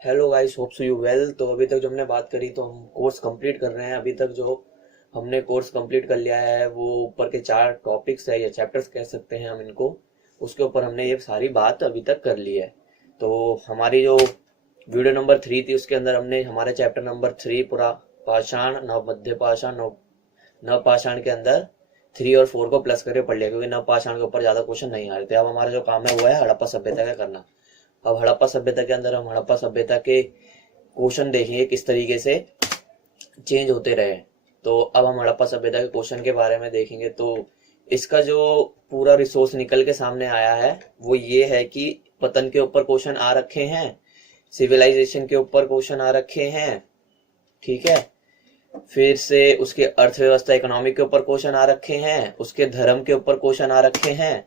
Hello guys, hope so you well. तो अभी तक जो हमने बात करी तो हम कोर्स कंप्लीट कर रहे हैं। अभी तक जो हमने कोर्स कंप्लीट कर लिया है वो ऊपर के 4 टॉपिक्स है या चैप्टर्स कह सकते हैं हम इनको। उसके ऊपर हमने ये सारी बात अभी तक कर ली है। तो हमारी जो वीडियो नंबर 3 थी उसके अंदर हमने हमारे चैप्टर नंबर 3 पूरा पाषाण, नव मध्य पाषाण, नव पाषाण के अंदर 3 और 4 को प्लस करके पढ़ लिया, क्योंकि नव पाषाण के ऊपर ज्यादा क्वेश्चन नहीं आ रहे थे। अब हमारा जो काम है वो है हड़प्पा सभ्यता का करना। अब हड़प्पा सभ्यता के अंदर हम हड़प्पा सभ्यता के क्वेश्चन देखेंगे किस तरीके से चेंज होते रहे। तो अब हम हड़प्पा सभ्यता के क्वेश्चन के बारे में देखेंगे। तो इसका जो पूरा रिसोर्स निकल के सामने आया है वो ये है कि पतन के ऊपर क्वेश्चन आ रखे हैं, सिविलाइजेशन के ऊपर क्वेश्चन आ रखे हैं, ठीक है। फिर से उसके अर्थव्यवस्था इकोनॉमिक के ऊपर क्वेश्चन आ रखे हैं, उसके धर्म के ऊपर क्वेश्चन आ रखे हैं।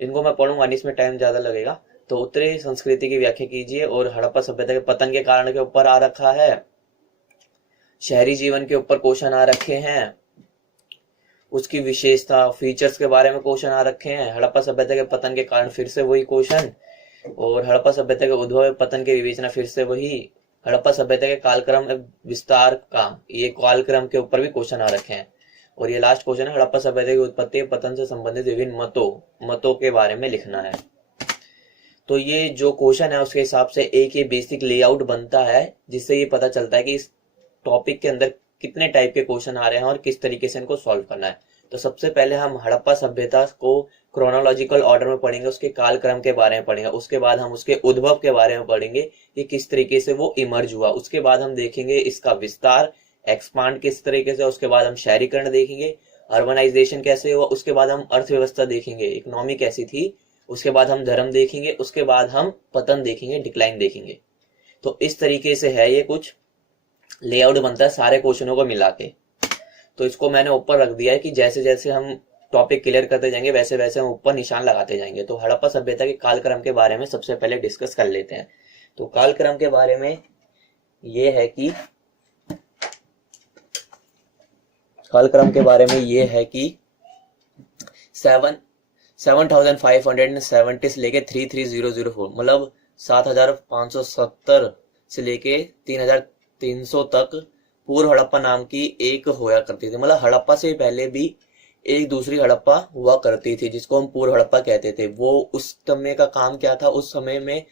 इनको मैं पढ़ूंगा नहीं, इसमें टाइम ज्यादा लगेगा। तो उत्तरी संस्कृति की व्याख्या कीजिए, और हड़प्पा सभ्यता के पतन के कारण के ऊपर आ रखा है। शहरी जीवन के ऊपर क्वेश्चन आ रखे हैं, उसकी विशेषता फीचर्स के बारे में क्वेश्चन आ रखे हैं। हड़प्पा सभ्यता के पतन के कारण फिर से वही क्वेश्चन, और हड़प्पा सभ्यता के उद्भव एवं पतन की विवेचना फिर से वही। हड़प्पा सभ्यता के कालक्रम एवं विस्तार का ये कालक्रम के ऊपर भी क्वेश्चन आ रखे हैं। और ये लास्ट क्वेश्चन है, हड़प्पा सभ्यता की उत्पत्ति एवं पतन से संबंधित विभिन्न मतों के बारे में लिखना है। तो ये जो क्वेश्चन है उसके हिसाब से एक ये बेसिक लेआउट बनता है, जिससे ये पता चलता है कि इस टॉपिक के अंदर कितने टाइप के क्वेश्चन आ रहे हैं और किस तरीके से इनको सॉल्व करना है। तो सबसे पहले हम हड़प्पा सभ्यता को क्रोनोलॉजिकल ऑर्डर में पढ़ेंगे, उसके कालक्रम के बारे में पढ़ेंगे। उसके बाद हम उसके उद्भव के बारे में पढ़ेंगे कि किस तरीके से वो इमर्ज हुआ। उसके बाद हम देखेंगे इसका विस्तार, एक्सपांड किस तरीके से। उसके बाद हम शहरीकरण देखेंगे, अर्बनाइजेशन कैसे हुआ। उसके बाद हम अर्थव्यवस्था देखेंगे, इकोनॉमी कैसी थी। उसके बाद हम धर्म देखेंगे, उसके बाद हम पतन देखेंगे, डिक्लाइन देखेंगे। तो इस तरीके से है ये कुछ लेआउट बनता है सारे क्वेश्चनों को मिला के। तो इसको मैंने ऊपर रख दिया है कि जैसे जैसे हम टॉपिक क्लियर करते जाएंगे वैसे वैसे हम ऊपर निशान लगाते जाएंगे। तो हड़प्पा सभ्यता के कालक्रम के बारे में सबसे पहले डिस्कस कर लेते हैं। तो कालक्रम के बारे में ये है कि कालक्रम के बारे में ये है कि 7570 से लेके 33004, मतलब 7570 से लेके 3300 तक पूर्व हड़प्पा नाम की एक होया करती थी। मतलब हड़प्पा से पहले भी एक दूसरी हड़प्पा हुआ करती थी जिसको हम पूर्व हड़प्पा कहते थे। वो उस समय का काम क्या था, उस समय में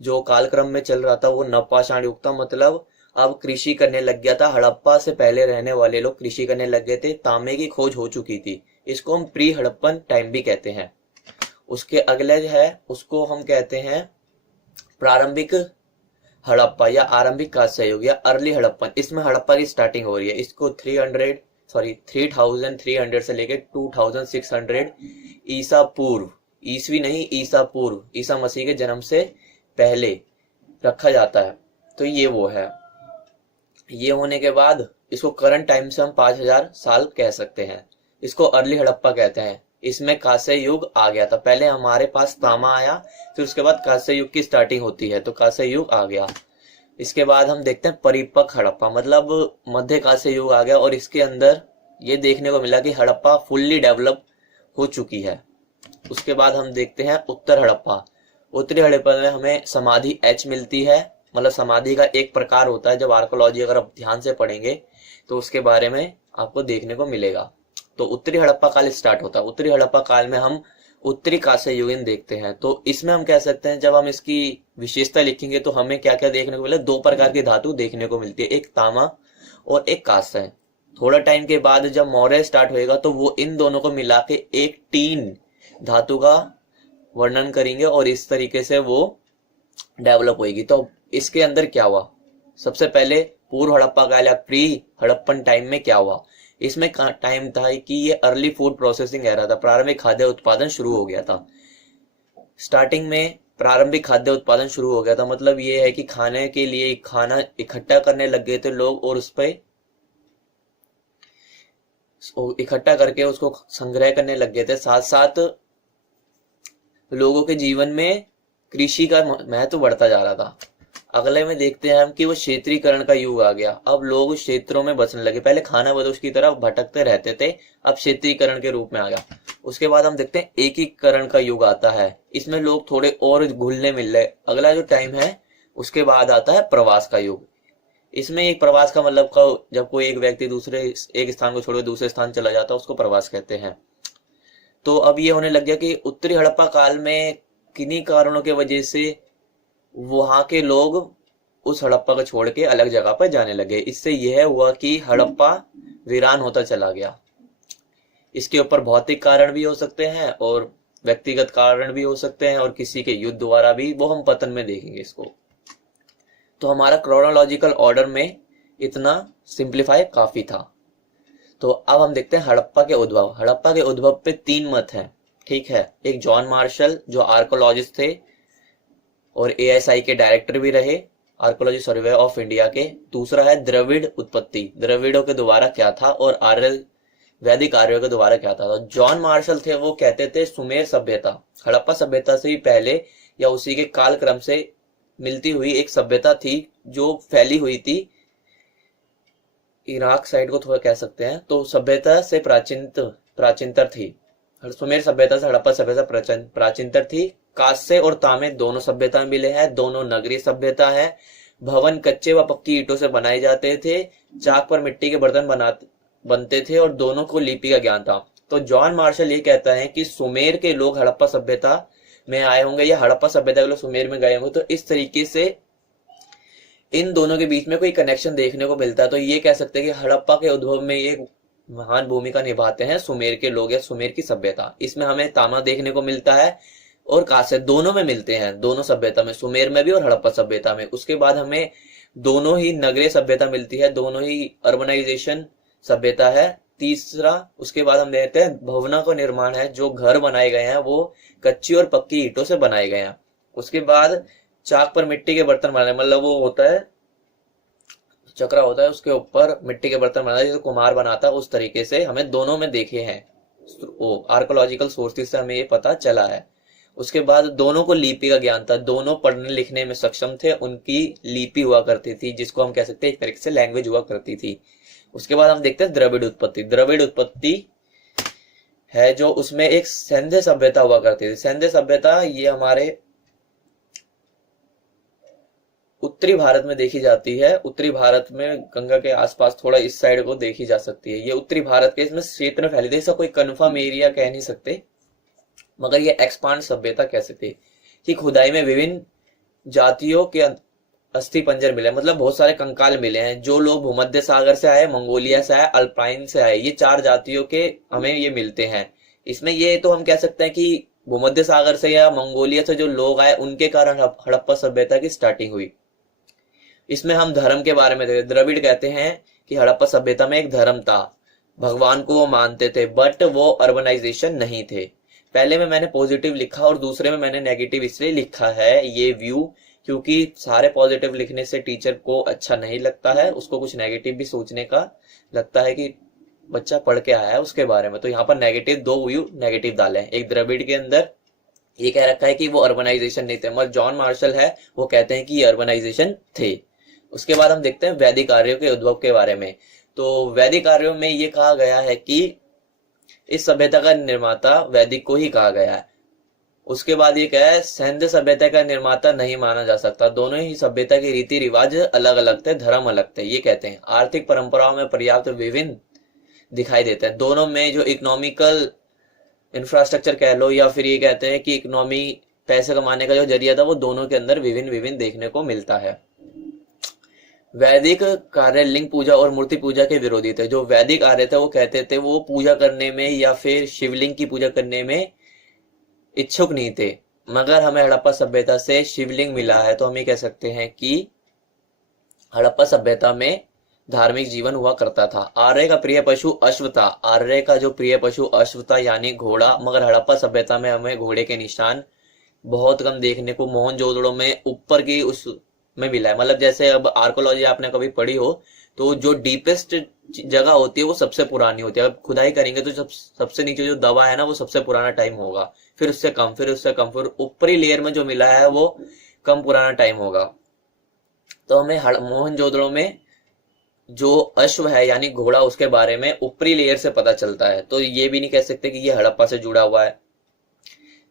जो कालक्रम में चल रहा था वो नवपाषाण युग था। मतलब अब कृषि करने लग गया था। हड़प्पा से पहले रहने वाले लोग कृषि करने लग गए थे, तांबे की खोज हो चुकी थी। इसको हम प्री हड़प्पन टाइम भी कहते हैं। उसके अगले जो है उसको हम कहते हैं प्रारंभिक हड़प्पा या आरंभिक कांस्य युग या अर्ली हड़प्पन। इसमें हड़प्पा की स्टार्टिंग हो रही है। इसको 3300 से लेके 2600 ईसा पूर्व, ईसवी नहीं ईसा पूर्व, ईसा मसीह के जन्म से पहले रखा जाता है। तो ये वो है। ये होने के बाद इसको करंट टाइम से हम 5000 साल कह सकते हैं। इसको अर्ली हड़प्पा कहते हैं। इसमें कांस्य युग आ गया था। पहले हमारे पास तांबा आया, फिर उसके बाद कांस्य युग की स्टार्टिंग होती है, तो कांस्य युग आ गया। इसके बाद हम देखते हैं परिपक्व हड़प्पा, मतलब मध्य कांस्य युग आ गया। और इसके अंदर ये देखने को मिला कि हड़प्पा फुल्ली डेवलप हो चुकी है। उसके बाद हम देखते हैं उत्तर हड़प्पा। उत्तरी हड़प्पा में हमें समाधि एच मिलती है, मतलब समाधि का एक प्रकार होता है। जब आर्कोलॉजी अगर आप ध्यान से पढ़ेंगे तो उसके बारे में आपको देखने को मिलेगा। तो उत्तरी हड़प्पा काल स्टार्ट होता है। उत्तरी हड़प्पा काल में हम उत्तरी कांस्य युगीन देखते हैं। तो इसमें हम कह सकते हैं, जब हम इसकी विशेषता लिखेंगे तो हमें क्या क्या देखने को मिले, 2 प्रकार की धातु देखने को मिलती है, एक तांबा और एक कांस्य है। थोड़ा टाइम के बाद जब मौर्य स्टार्ट होएगा तो वो इन दोनों को मिला के एक टीन धातु का वर्णन करेंगे और इस तरीके से वो डेवलप होगी। तो इसके अंदर क्या हुआ, सबसे पहले पूर्व हड़प्पा काल या प्री हड़प्पन टाइम में क्या हुआ। इसमें टाइम था कि ये अर्ली फूड प्रोसेसिंग एरा था। प्रारंभिक खाद्य उत्पादन शुरू हो गया था। स्टार्टिंग में प्रारंभिक खाद्य उत्पादन शुरू हो गया था, मतलब ये है कि खाने के लिए खाना इकट्ठा करने लग गए थे लोग, और उस पर इकट्ठा करके उसको संग्रह करने लग गए थे। साथ साथ लोगों के जीवन में कृषि का महत्व बढ़ता जा रहा था। अगले में देखते हैं हम कि वो क्षेत्रीकरण का युग आ गया। अब लोग क्षेत्रों में बसने लगे। पहले खाना बदोश की तरफ भटकते रहते थे, अब क्षेत्रीकरण के रूप में आ गया। उसके बाद हम देखते हैं एकीकरण का युग आता है। इसमें लोग थोड़े और घुलने मिल रहे। अगला जो टाइम है उसके बाद आता है प्रवास का युग। इसमें एक प्रवास का मतलब का जब कोई एक व्यक्ति दूसरे एक स्थान को छोड़कर दूसरे स्थान चला जाता है उसको प्रवास कहते हैं। तो अब ये होने लग गया कि उत्तरी हड़प्पा काल में किन्हीं कारणों की वजह से वहां के लोग उस हड़प्पा को छोड़ के अलग जगह पर जाने लगे। इससे यह हुआ कि हड़प्पा वीरान होता चला गया। इसके ऊपर भौतिक कारण भी हो सकते हैं और व्यक्तिगत कारण भी हो सकते हैं और किसी के युद्ध द्वारा भी, वो हम पतन में देखेंगे इसको। तो हमारा क्रोनोलॉजिकल ऑर्डर में इतना सिंप्लीफाई काफी था। तो अब हम देखते हैं हड़प्पा के उद्भव। हड़प्पा के उद्भव पे 3 मत हैं, ठीक है। एक जॉन मार्शल जो आर्कोलॉजिस्ट थे और ASI के डायरेक्टर भी रहे, आर्कोलॉजी सर्वे ऑफ इंडिया के। दूसरा है द्रविड़ उत्पत्ति, द्रविड़ों के द्वारा क्या था और आर्य वैदिक आर्यों के द्वारा क्या था। तो जॉन मार्शल थे, वो कहते थे सुमेर सभ्यता हड़प्पा सभ्यता से भी पहले या उसी के कालक्रम से मिलती हुई एक सभ्यता थी जो फैली हुई थी इराक साइड को थोड़ा कह सकते हैं। तो सभ्यता से प्राचीनतर थी, सुमेर सभ्यता से हड़प्पा सभ्यता प्राचीनतर थी। कांस्य और तांबे दोनों सभ्यता मिले हैं, दोनों नगरीय सभ्यता है। भवन कच्चे व पक्की ईंटों से बनाए जाते थे, चाक पर मिट्टी के बर्तन बनते थे और दोनों को लिपि का ज्ञान था। तो जॉन मार्शल ये कहता है कि सुमेर के लोग हड़प्पा सभ्यता में आए होंगे या हड़प्पा सभ्यता के लोग सुमेर में गए होंगे। तो इस तरीके से इन दोनों के बीच में कोई कनेक्शन देखने को मिलता है। तो ये कह सकते हैं कि हड़प्पा के उद्भव में एक महान भूमिका निभाते हैं सुमेर के लोग या सुमेर की सभ्यता। इसमें हमें तांबा देखने को मिलता है और कांस्य दोनों में मिलते हैं, दोनों सभ्यता में, सुमेर में भी और हड़प्पा सभ्यता में। उसके बाद हमें दोनों ही नगरीय सभ्यता मिलती है, दोनों ही अर्बनाइजेशन सभ्यता है। तीसरा उसके बाद हम देखते हैं भवनों का निर्माण है, जो घर बनाए गए हैं वो कच्ची और पक्की ईंटों से बनाए गए हैं। उसके बाद चाक पर मिट्टी के बर्तन बनाए, मतलब वो होता है चक्रा होता है, उसके ऊपर मिट्टी के बर्तन बनाए जैसे कुम्हार बनाता है, उस तरीके से हमें दोनों में देखे हैं। आर्कोलॉजिकल सोर्सेज से हमें ये पता चला है। उसके बाद दोनों को लिपि का ज्ञान था, दोनों पढ़ने लिखने में सक्षम थे, उनकी लिपि हुआ करती थी जिसको हम कह सकते हैं एक तरीके से लैंग्वेज हुआ करती थी। उसके बाद हम देखते हैं द्रविड़ उत्पत्ति। द्रविड़ उत्पत्ति है जो उसमें एक सैंध्य सभ्यता हुआ करती थी। सैंध्य सभ्यता ये हमारे उत्तरी भारत में देखी जाती है, उत्तरी भारत में गंगा के आसपास थोड़ा इस साइड को देखी जा सकती है। ये उत्तरी भारत के इसमें क्षेत्र में फैली थी, ऐसा कोई कन्फर्म एरिया कह नहीं सकते, मगर ये एक्सपांड सभ्यता कह सकते कि खुदाई में विभिन्न जातियों के अस्थि पंजर मिले, मतलब बहुत सारे कंकाल मिले हैं। जो लोग भूमध्य सागर से आए, मंगोलिया से आए, अल्पाइन से आए, ये 4 जातियों के हमें ये मिलते हैं। इसमें ये तो हम कह सकते हैं कि भूमध्य सागर से या मंगोलिया से जो लोग आए उनके कारण हड़प्पा सभ्यता की स्टार्टिंग हुई। इसमें हम धर्म के बारे में देखते, द्रविड़ कहते हैं कि हड़प्पा सभ्यता में एक धर्म था, भगवान को वो मानते थे, बट वो अर्बनाइजेशन नहीं थे। पहले में मैंने पॉजिटिव लिखा और दूसरे में मैंने नेगेटिव इसलिए लिखा है ये व्यू, क्योंकि सारे पॉजिटिव लिखने से टीचर को अच्छा नहीं लगता है, उसको कुछ नेगेटिव भी सोचने का लगता है कि बच्चा पढ़ के आया है उसके बारे में। तो यहाँ पर नेगेटिव 2 व्यू नेगेटिव डाले हैं। एक द्रविड़ के अंदर ये कह रखा है कि वो अर्बनाइजेशन नहीं थे, मगर जॉन मार्शल है वो कहते हैं कि ये अर्बनाइजेशन थे। उसके बाद हम देखते हैं वैदिक आर्यों के उद्भव के बारे में। तो वैदिक आर्यों में ये कहा गया है कि इस सभ्यता का निर्माता वैदिक को ही कहा गया है। उसके बाद ये क्या है, सैन्य सभ्यता का निर्माता नहीं माना जा सकता, दोनों ही सभ्यता के रीति रिवाज अलग अलग थे, धर्म अलग थे। ये कहते हैं आर्थिक परंपराओं में पर्याप्त विभिन्न दिखाई देते हैं, दोनों में जो इकोनॉमिकल इंफ्रास्ट्रक्चर कह लो या फिर ये कहते हैं कि इकोनॉमी पैसे कमाने का जो जरिया था वो दोनों के अंदर विभिन्न विभिन्न देखने को मिलता है। वैदिक कार्य लिंग पूजा और मूर्ति पूजा के विरोधी थे। जो वैदिक आर्य थे वो कहते थे वो पूजा करने में या फिर शिवलिंग की पूजा करने में इच्छुक नहीं थे, मगर हमें हड़प्पा सभ्यता से शिवलिंग मिला है तो हम ये कह सकते हैं कि हड़प्पा सभ्यता में धार्मिक जीवन हुआ करता था। आर्य का प्रिय पशु अश्व था, आर्य का जो प्रिय पशु अश्व था यानी घोड़ा, मगर हड़प्पा सभ्यता में हमें घोड़े के निशान बहुत कम देखने को मोहनजोदड़ो में ऊपर की उस में मिला है। मतलब जैसे अब आर्कोलॉजी आपने कभी पढ़ी हो तो जो डीपेस्ट जगह होती है वो सबसे पुरानी होती है। अब खुदाई करेंगे तो सबसे नीचे जो दबा है ना वो सबसे पुराना टाइम होगा, फिर उससे कम, फिर उससे कम, फिर ऊपरी लेयर में जो मिला है वो कम पुराना टाइम होगा। तो हमें मोहनजोदड़ो में जो अश्व है यानी घोड़ा उसके बारे में ऊपरी लेयर से पता चलता है। तो ये भी नहीं कह सकते कि ये हड़प्पा से जुड़ा हुआ है।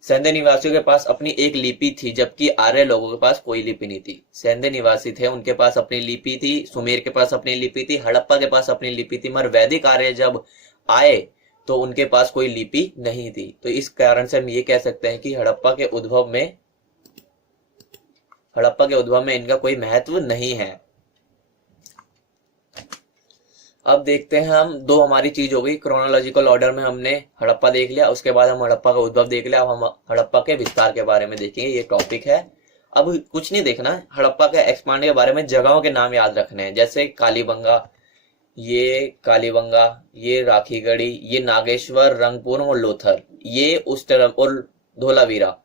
सैन्य निवासियों के पास अपनी एक लिपि थी, जबकि आर्य लोगों के पास कोई लिपि नहीं थी। सैन्य निवासी थे, उनके पास अपनी लिपि थी, सुमेर के पास अपनी लिपि थी, हड़प्पा के पास अपनी लिपि थी, मगर वैदिक आर्य जब आए तो उनके पास कोई लिपि नहीं थी। तो इस कारण से हम ये कह सकते हैं कि हड़प्पा के उद्भव में इनका कोई महत्व नहीं है। अब देखते हैं हम, दो हमारी चीज हो गई, क्रोनोलॉजिकल ऑर्डर में हमने हड़प्पा देख लिया, उसके बाद हम हड़प्पा का उद्भव देख लिया। अब हम हड़प्पा के विस्तार के बारे में देखेंगे, ये टॉपिक है। अब कुछ नहीं देखना, हड़प्पा के एक्सपांड के बारे में जगहों के नाम याद रखने हैं, जैसे कालीबंगा, ये राखीगढ़ी, ये नागेश्वर, रंगपुर और लोथर, ये उस तरह, और धोलावीरा,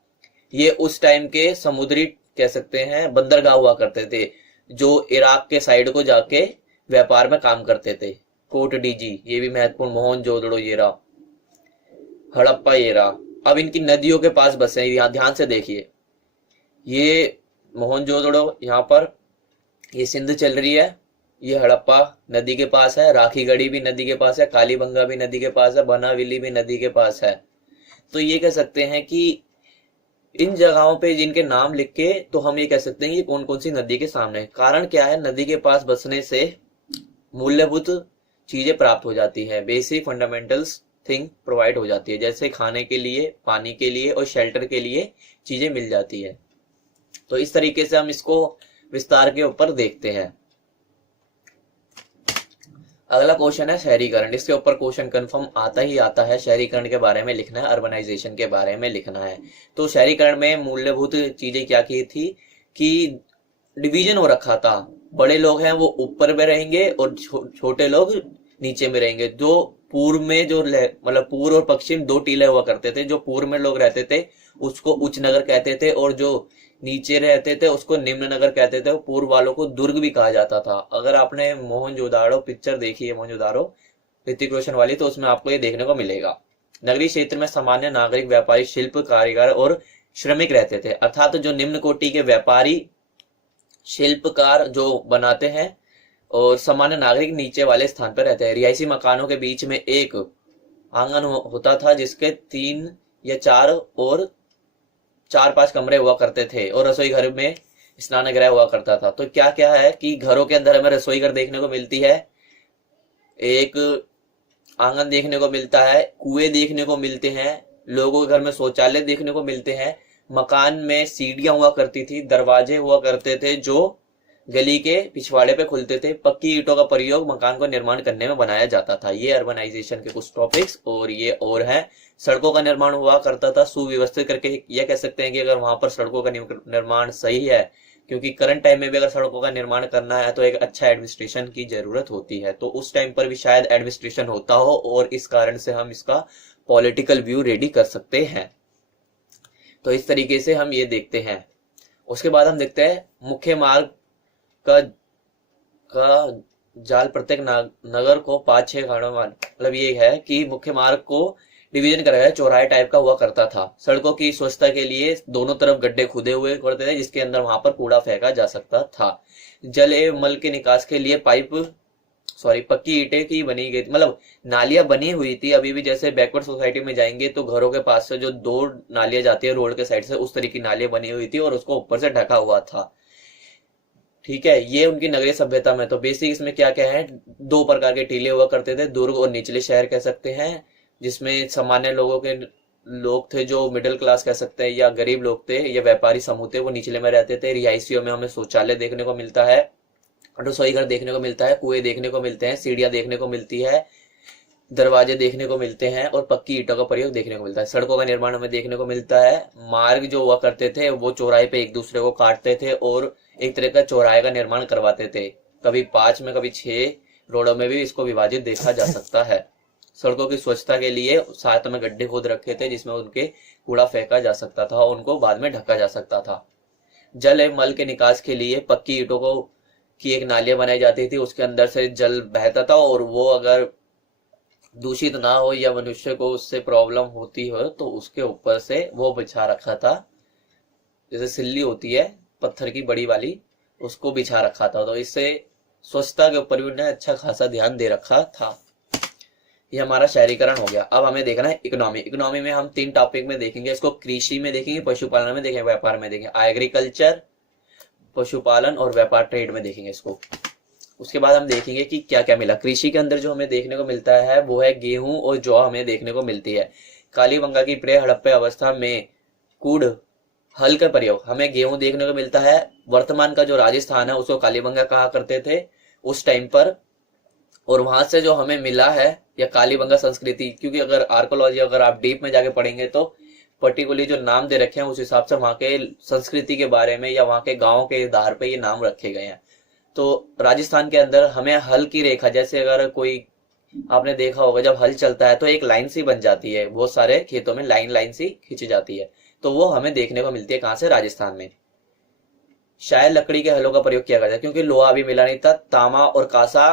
ये उस टाइम के समुद्री कह सकते हैं बंदरगाह हुआ करते थे, जो इराक के साइड को जाके व्यापार में काम करते थे। कोट डीजी, ये भी महत्वपूर्ण, मोहनजोदड़ो ये रहा, हड़प्पा ये रहा। अब इनकी नदियों के पास बसे, यहाँ ध्यान से देखिए, ये मोहनजोदड़ो यहाँ पर, ये सिंध चल रही है, ये हड़प्पा नदी के पास है, राखीगढ़ी भी नदी के पास है, कालीबंगा भी नदी के पास है, बनाविली भी नदी के पास है। तो ये कह सकते हैं कि इन जगहों पे जिनके नाम लिख के तो हम ये कह सकते हैं कि कौन कौन सी नदी के सामने। कारण क्या है, नदी के पास बसने से मूल्यभूत चीजें प्राप्त हो जाती है, बेसिक फंडामेंटल्स थिंग प्रोवाइड हो जाती है, जैसे खाने के लिए, पानी के लिए और शेल्टर के लिए चीजें मिल जाती है। तो इस तरीके से हम इसको विस्तार के ऊपर देखते हैं। अगला क्वेश्चन है शहरीकरण, इसके ऊपर क्वेश्चन कंफर्म आता ही आता है। शहरीकरण के बारे में लिखना है, अर्बनाइजेशन के बारे में लिखना है। तो शहरीकरण में मूल्यभूत चीजें क्या की थी कि डिवीजन हो रखा था, बड़े लोग हैं वो ऊपर में रहेंगे और छोटे लोग नीचे में रहेंगे। जो पूर्व में जो मतलब पूर्व और पश्चिम दो टीले हुआ करते थे, जो पूर्व में लोग रहते थे उसको उच्च नगर कहते थे, और जो नीचे रहते थे उसको निम्न नगर कहते थे। पूर्व वालों को दुर्ग भी कहा जाता था। अगर आपने मोहनजोदाड़ो पिक्चर देखी है, मोहनजोदाड़ो ऋतिक रोशन वाली, तो उसमें आपको ये देखने को मिलेगा। नगरीय क्षेत्र में सामान्य नागरिक, व्यापारी, शिल्प कारीगर और श्रमिक रहते थे, अर्थात जो निम्न कोटि के व्यापारी, शिल्पकार जो बनाते हैं, और सामान्य नागरिक नीचे वाले स्थान पर रहते हैं। रिहायशी मकानों के बीच में एक आंगन होता था, जिसके 3 या 4 और 4-5 कमरे हुआ करते थे, और रसोई घर में स्नान गृह हुआ करता था। तो क्या क्या है कि घरों के अंदर हमें रसोई घर देखने को मिलती है, एक आंगन देखने को मिलता है, कुएं देखने को मिलते हैं, लोगों के घर में शौचालय देखने को मिलते हैं, मकान में सीढ़ियां हुआ करती थी, दरवाजे हुआ करते थे जो गली के पिछवाड़े पे खुलते थे, पक्की ईंटों का प्रयोग मकान को निर्माण करने में बनाया जाता था। ये अर्बनाइजेशन के कुछ टॉपिक्स। और ये और है, सड़कों का निर्माण हुआ करता था सुव्यवस्थित करके। यह कह सकते हैं कि अगर वहां पर सड़कों का निर्माण सही है, क्योंकि करंट टाइम में भी अगर सड़कों का निर्माण करना है तो एक अच्छा एडमिनिस्ट्रेशन की जरूरत होती है, तो उस टाइम पर भी शायद एडमिनिस्ट्रेशन होता हो, और इस कारण से हम इसका पॉलिटिकल व्यू रेडी कर सकते हैं। तो इस तरीके से हम ये देखते हैं। उसके बाद हम देखते हैं मुख्य मार्ग का जाल प्रत्येक नगर को 5-6 खाड़ों में, मतलब ये है कि मुख्य मार्ग को डिवीजन करा गया, चौराहे टाइप का हुआ करता था। सड़कों की स्वच्छता के लिए दोनों तरफ गड्ढे खुदे हुए करते थे, जिसके अंदर वहां पर कूड़ा फेंका जा सकता था। जल एवं मल के निकास के लिए पक्की ईंटें की बनी गई, मतलब नालियां बनी हुई थी। अभी भी जैसे बैकवर्ड सोसाइटी में जाएंगे तो घरों के पास से जो 2 नालियां जाती है रोड के साइड से, उस तरह की नालियां बनी हुई थी और उसको ऊपर से ढका हुआ था। ठीक है, ये उनकी नगरीय सभ्यता में। तो बेसिक इसमें क्या क्या है, 2 प्रकार के टीले हुआ करते थे, दुर्ग और निचले शहर कह सकते हैं, जिसमें सामान्य लोग थे जो मिडिल क्लास कह सकते हैं, या गरीब लोग थे, या व्यापारी समूह थे, वो निचले में रहते थे। रिहायशियों में हमें शौचालय देखने को मिलता है, रसोई घर देखने को मिलता है, कुएं देखने को मिलते हैं, सीढ़ियां देखने को मिलती है, दरवाजे देखने को मिलते हैं, और पक्की ईंटों का प्रयोग देखने को मिलता है। सड़कों का निर्माण हमें देखने को मिलता है। मार्ग जो हुआ करते थे वो चौराहे पे एक दूसरे को काटते थे और एक तरह का चौराहे का निर्माण करवाते थे। कभी 5 में कभी 6 रोडों में भी इसको विभाजित देखा जा सकता है। सड़कों की स्वच्छता के लिए साथ में गड्ढे खोद रखे थे, जिसमें उनके कूड़ा फेंका जा सकता था और उनको बाद में ढका जा सकता था। जल एवं मल के निकास के लिए पक्की ईंटों को की एक नालियां बनाई जाती थी, उसके अंदर से जल बहता था, और वो अगर दूषित ना हो या मनुष्य को उससे प्रॉब्लम होती हो तो उसके ऊपर से वो बिछा रखा था, जैसे सिल्ली होती है पत्थर की बड़ी वाली, उसको बिछा रखा था। तो इससे स्वच्छता के ऊपर भी उन्हें अच्छा खासा ध्यान दे रखा था। ये हमारा शहरीकरण हो गया। अब हमें देखना है इकोनॉमी। इकोनॉमी में हम 3 टॉपिक में देखेंगे इसको, कृषि में देखेंगे, पशुपालन में देखेंगे, व्यापार में देखेंगे। एग्रीकल्चर, पशुपालन और व्यापार, ट्रेड में देखेंगे इसको। उसके बाद हम देखेंगे कि क्या क्या मिला। कृषि के अंदर जो हमें देखने को मिलता है वो है गेहूं और जौ हमें देखने को मिलती है। कालीबंगा की प्रे हड़प्पा अवस्था में कुड़ हल का प्रयोग हमें गेहूं देखने को मिलता है। वर्तमान का जो राजस्थान है उसको कालीबंगा कहा करते थे उस टाइम पर। और वहां से जो हमें मिला है या कालीबंगा संस्कृति, क्योंकि अगर आर्कोलॉजी अगर आप डीप में जाके पढ़ेंगे तो पर्टिकुलरली जो नाम दे रखे हैं उस हिसाब से वहां के संस्कृति के बारे में या वहां के गांव के आधार पे ये नाम रखे गए हैं। तो राजस्थान के अंदर हमें हल की रेखा, जैसे अगर कोई आपने देखा होगा जब हल चलता है तो एक लाइन सी बन जाती है, बहुत सारे खेतों में लाइन लाइन सी खींची जाती है, तो वो हमें देखने को मिलती है कहां से, राजस्थान में। शायद लकड़ी के हलों का प्रयोग किया गया था क्योंकि लोहा अभी मिला नहीं था। तांबा और कांसा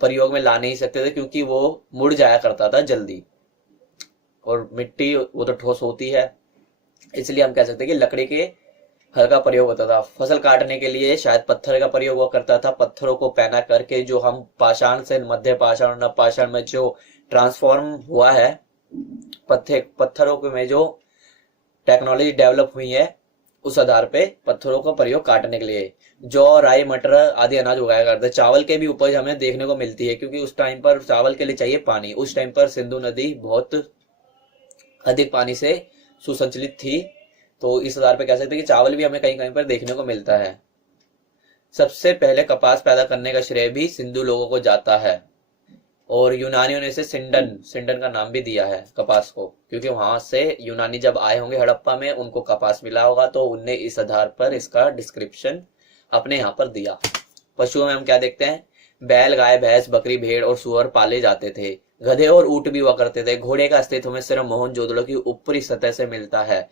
प्रयोग में ला नहीं सकते थे क्योंकि वो मुड़ जाया करता था जल्दी, और मिट्टी वो तो ठोस होती है, इसलिए हम कह सकते हैं कि लकड़ी के हल का प्रयोग होता था। फसल काटने के लिए शायद पत्थर का प्रयोग हुआ करता था। पत्थरों को पैना करके जो हम पाषाण से मध्य पाषाण और नव पाषाण में जो ट्रांसफॉर्म हुआ है, पत्थरों में जो टेक्नोलॉजी डेवलप हुई है उस आधार पे पत्थरों का प्रयोग काटने के लिए जौ, राई, मटर आदि अनाज उगाया करते। चावल के भी उपज हमें देखने को मिलती है क्योंकि उस टाइम पर चावल के लिए चाहिए पानी। उस टाइम पर सिंधु नदी बहुत अधिक पानी से सुसंचलित थी, तो इस आधार पे कह सकते हैं कि चावल भी हमें कहीं कहीं पर देखने को मिलता है। सबसे पहले कपास पैदा करने का श्रेय भी सिंधु लोगों को जाता है, और यूनानियों ने इसे सिंडन का नाम भी दिया है कपास को, क्योंकि वहां से यूनानी जब आए होंगे हड़प्पा में उनको कपास मिला होगा, तो उनने इस आधार पर इसका डिस्क्रिप्शन अपने यहाँ पर दिया। पशुओं में हम क्या देखते हैं, बैल, गाय, भैंस, बकरी, भेड़ और सुअर पाले जाते थे। गधे और ऊंट भी हुआ करते थे। घोड़े का अस्तित्व में सिर्फ मोहनजोदड़ो की ऊपरी सतह से मिलता है,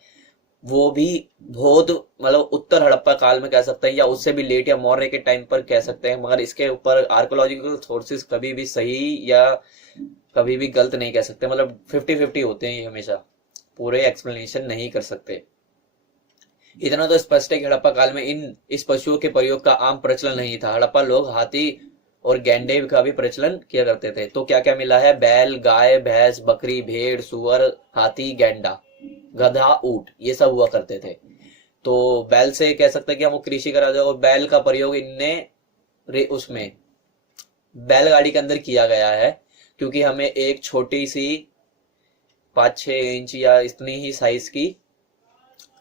वो भी बहुत मतलब उत्तर हड़प्पा काल में कह सकते हैं या उससे भी लेट या मौर्य के टाइम पर कह सकते हैं, मगर इसके ऊपर आर्कोलॉजिकल सोर्सेज कभी भी सही या कभी भी गलत नहीं कह सकते, मतलब 50-50 होते हैं ये, हमेशा पूरे एक्सप्लेनेशन नहीं कर सकते। इतना तो स्पष्ट है कि हड़प्पा काल में इस पशुओं के प्रयोग का आम प्रचलन नहीं था। हड़प्पा लोग हाथी और गैंडे का भी प्रचलन किया करते थे। तो क्या क्या मिला है, बैल, गाय, भैंस, बकरी, भेड़, सुअर, हाथी, गैंडा, गधा, ऊंट, ये सब हुआ करते थे। तो बैल से कह सकते हैं कि हम कृषि का राजा, और बैल का प्रयोग इनने उसमें बैलगाड़ी के अंदर किया गया है क्योंकि हमें एक छोटी सी 5-6 इंच या इतनी ही साइज की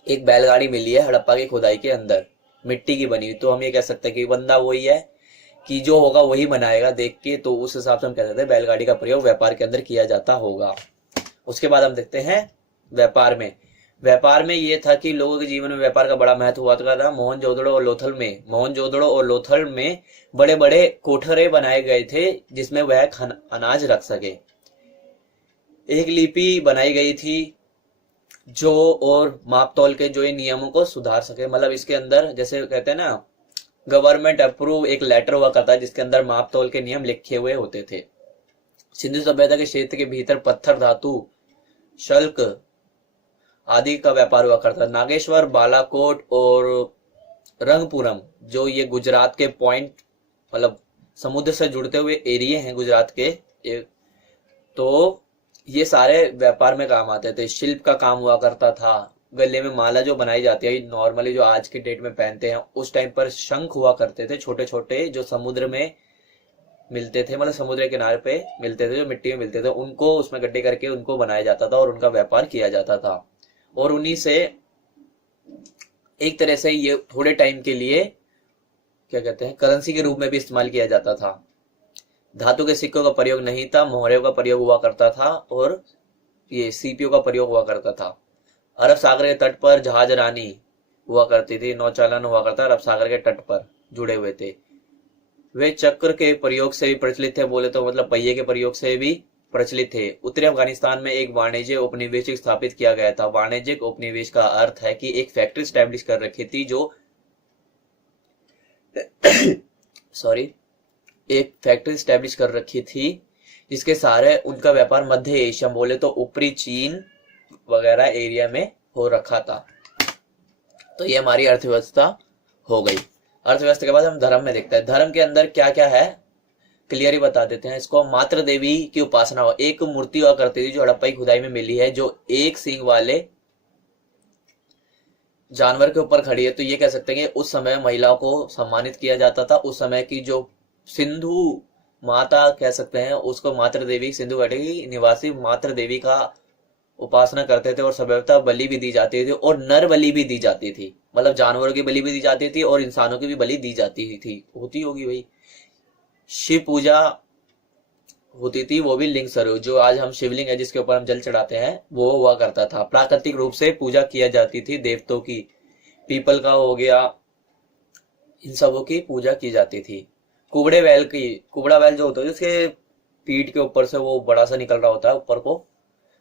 एक बैलगाड़ी मिली है हड़प्पा की खुदाई के अंदर, मिट्टी की बनी हुई। तो हम ये कह सकते हैं कि बंदा वही है कि जो होगा वही बनाएगा देख के, तो उस हिसाब से हम कह सकते हैं बैलगाड़ी का प्रयोग व्यापार के अंदर किया जाता होगा। उसके बाद हम देखते हैं व्यापार में ये था कि लोगों के जीवन में व्यापार का बड़ा महत्व हुआ था। मोहनजोदड़ो और लोथल में बड़े बड़े कोठरे बनाए गए थे जिसमें वह अनाज रख सके। एक लिपि बनाई गई थी जो और माप तौल के जो ये नियमों को सुधार सके, मतलब इसके अंदर जैसे कहते हैं ना गवर्नमेंट अप्रूव एक लेटर हुआ करता है जिसके अंदर माप तौल के नियम लिखे हुए होते थे। सिंधु सभ्यता के क्षेत्र के भीतर पत्थर, धातु, शल्क आदि का व्यापार हुआ करता है। नागेश्वर, बालाकोट और रंगपुरम जो ये गुजरात के पॉइंट मतलब समुद्र से जुड़ते हुए एरिया हैं गुजरात के, तो ये सारे व्यापार में काम आते थे। शिल्प का काम हुआ करता था। गले में माला जो बनाई जाती है नॉर्मली जो आज के डेट में पहनते हैं, उस टाइम पर शंख हुआ करते थे छोटे छोटे जो समुद्र में मिलते थे, मतलब समुद्र के किनारे पे मिलते थे, जो मिट्टी में मिलते थे, उनको उसमें गड्ढे करके उनको बनाया जाता था और उनका व्यापार किया जाता था। और उन्हीं से एक तरह से ये थोड़े टाइम के लिए क्या कहते हैं करेंसी के रूप में भी इस्तेमाल किया जाता था। धातु के सिक्कों का प्रयोग नहीं था, मोहरों का प्रयोग हुआ करता था और ये सीपियों का प्रयोग हुआ करता था। अरब सागर के तट पर जहाज रानी हुआ करती थी, नौचालन हुआ करता अरब सागर के तट पर जुड़े हुए थे। वे चक्र के प्रयोग से भी प्रचलित थे, बोले तो मतलब पहिए के प्रयोग से भी प्रचलित थे। उत्तरी अफगानिस्तान में एक वाणिज्य उपनिवेश स्थापित किया गया था। वाणिज्यिक उपनिवेश का अर्थ है कि एक फैक्ट्री स्टैब्लिश कर रखी थी जो एक फैक्ट्री स्टैब्लिश कर रखी थी जिसके सारे उनका व्यापार मध्य एशिया, बोले तो ऊपरी चीन वगैरह एरिया में हो रखा था। तो ये हमारी अर्थव्यवस्था हो गई। अर्थव्यवस्था के बाद हम धर्म में देखते हैं। धर्म के अंदर क्या क्या है, क्लियर ही बता देते हैं इसको। मात्र देवी की उपासना हो, एक मूर्ति हुआ करती थी जो हड़प्पा की खुदाई में मिली है, जो एक सींग वाले जानवर के ऊपर खड़ी है। तो ये कह सकते हैं कि उस समय महिलाओं को सम्मानित किया जाता था। उस समय की जो सिंधु माता कह सकते हैं उसको मात्र देवी, सिंधु घाटी की निवासी मात्र देवी का उपासना करते थे, और सभ्यता बलि भी दी जाती थी, और नर बलि भी दी जाती थी, मतलब जानवरों की बलि भी दी जाती थी और इंसानों की भी बलि दी जाती थी, होती होगी भाई। शिव पूजा होती थी, वो भी लिंग स्वरूप, जो आज हम शिवलिंग है जिसके ऊपर हम जल चढ़ाते हैं, वो हुआ करता था। प्राकृतिक रूप से पूजा किया जाती थी देवताओं की, पीपल का हो गया, इन सबों की पूजा की जाती थी। कुबड़े बैल की, कुबड़ा बैल जो होता है उसके पीठ के ऊपर से वो बड़ा सा निकल रहा होता है ऊपर को,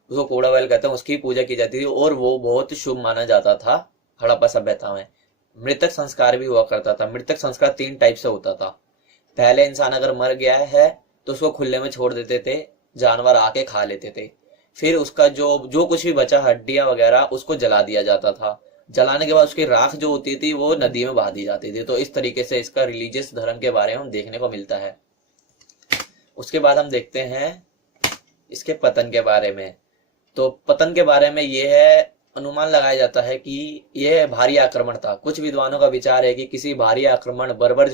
उसको कुबड़ा बैल कहते हैं, उसकी पूजा की जाती थी और वो बहुत शुभ माना जाता था हड़प्पा सभ्यता में। मृतक संस्कार भी हुआ करता था। मृतक संस्कार 3 टाइप से होता था। पहले इंसान अगर मर गया है तो उसको खुले में छोड़ देते थे, जानवर आके खा लेते थे। फिर उसका जो जो कुछ भी बचा, हड्डियां वगैरह, उसको जला दिया जाता था। जलाने के बाद उसकी राख जो होती थी वो नदी में बहा दी जाती थी। तो इस तरीके से इसका रिलीजियस धर्म के बारे में हम देखने को मिलता है। उसके बाद हम देखते हैं इसके पतन के बारे में। तो पतन के बारे में ये है, अनुमान लगाया जाता है कि यह भारी आक्रमण था। कुछ विद्वानों का विचार है कि किसी भारी आक्रमण बर्बर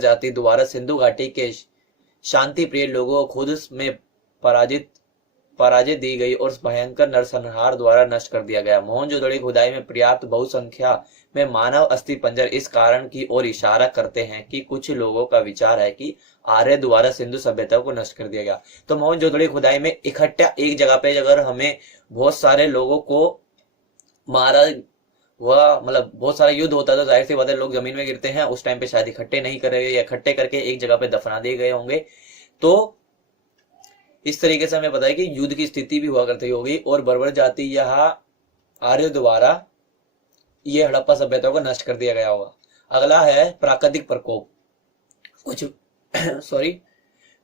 जाति द्वारा सिंधु घाटी के शांति प्रिय लोगों को खुद में पराजित दी गई और भयंकर नरसंहार द्वारा नष्ट कर दिया गया। मोहनजोदड़ो खुदाई में पर्याप्त बहुसंख्या में मानव अस्थि पंजर इस कारण की ओर इशारा करते हैं कि कुछ लोगों का विचार है कि आर्य द्वारा सिंधु सभ्यता को नष्ट कर दिया गया। तो मोहनजोदड़ो खुदाई में इकट्ठा एक जगह पे अगर हमें बहुत सारे लोगों को मारा हुआ, मतलब बहुत सारा युद्ध होता है, तो जाहिर सी बात है लोग जमीन में गिरते हैं, उस टाइम पे शायद इकट्ठे नहीं करे या इकट्ठे करके एक जगह पे दफना दिए गए होंगे। तो इस तरीके से हमें पता है कि युद्ध की स्थिति भी हुआ करती होगी और बर्बर जाति या आर्य द्वारा ये हड़प्पा सभ्यता को नष्ट कर दिया गया होगा। अगला है प्राकृतिक प्रकोप।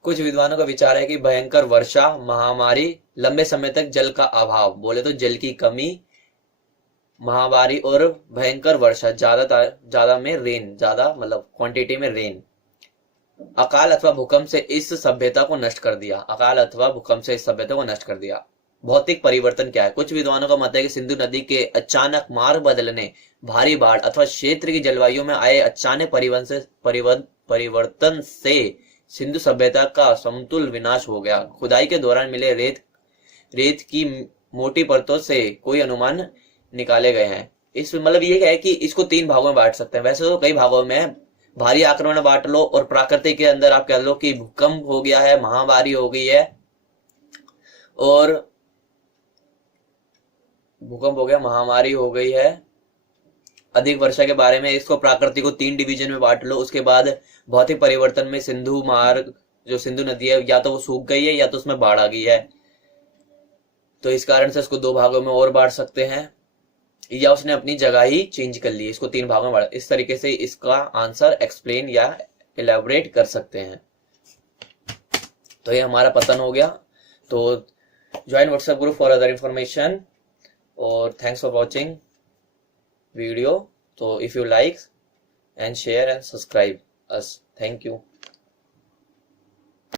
कुछ विद्वानों का विचार है कि भयंकर वर्षा, महामारी, लंबे समय तक जल का अभाव, बोले तो जल की कमी, महामारी और भयंकर वर्षा, ज्यादा में रेन, ज्यादा मतलब क्वांटिटी में रेन, अकाल अथवा भूकंप से इस सभ्यता को नष्ट कर दिया। अकाल अथवा भूकंप से इस सभ्यता को नष्ट कर दिया। भौतिक परिवर्तन क्या है? कुछ विद्वानों का मत है कि सिंधु नदी के अचानक मार्ग बदलने, भारी बाढ़ अथवा क्षेत्र की जलवायु में आए अचानक परिवर्तन से सिंधु सभ्यता का समतुल विनाश हो गया। खुदाई के दौरान मिले रेत की मोटी परतों से कोई अनुमान निकाले गए हैं। इस मतलब ये है कि इसको 3 भागों में बांट सकते हैं। वैसे तो कई भागों में, भारी आक्रमण बांट लो और प्राकृतिक के अंदर आप कह लो कि भूकंप हो गया है, महामारी हो गई है और भूकंप हो गया, महामारी हो गई है, अधिक वर्षा के बारे में। इसको प्राकृतिक को 3 डिवीजन में बांट लो। उसके बाद भौतिक परिवर्तन में सिंधु मार्ग, जो सिंधु नदी है, या तो वो सूख गई है या तो उसमें बाढ़ आ गई है। तो इस कारण से इसको 2 भागों में और बांट सकते हैं, या उसने अपनी जगह ही चेंज कर ली, इसको 3 भागों में बांट। इस तरीके से इसका आंसर एक्सप्लेन या एलेबोरेट कर सकते हैं। तो ये हमारा पतन हो गया। तो join WhatsApp group for other information और थैंक्स फॉर वॉचिंग वीडियो। तो if you like and share and subscribe us, thank you.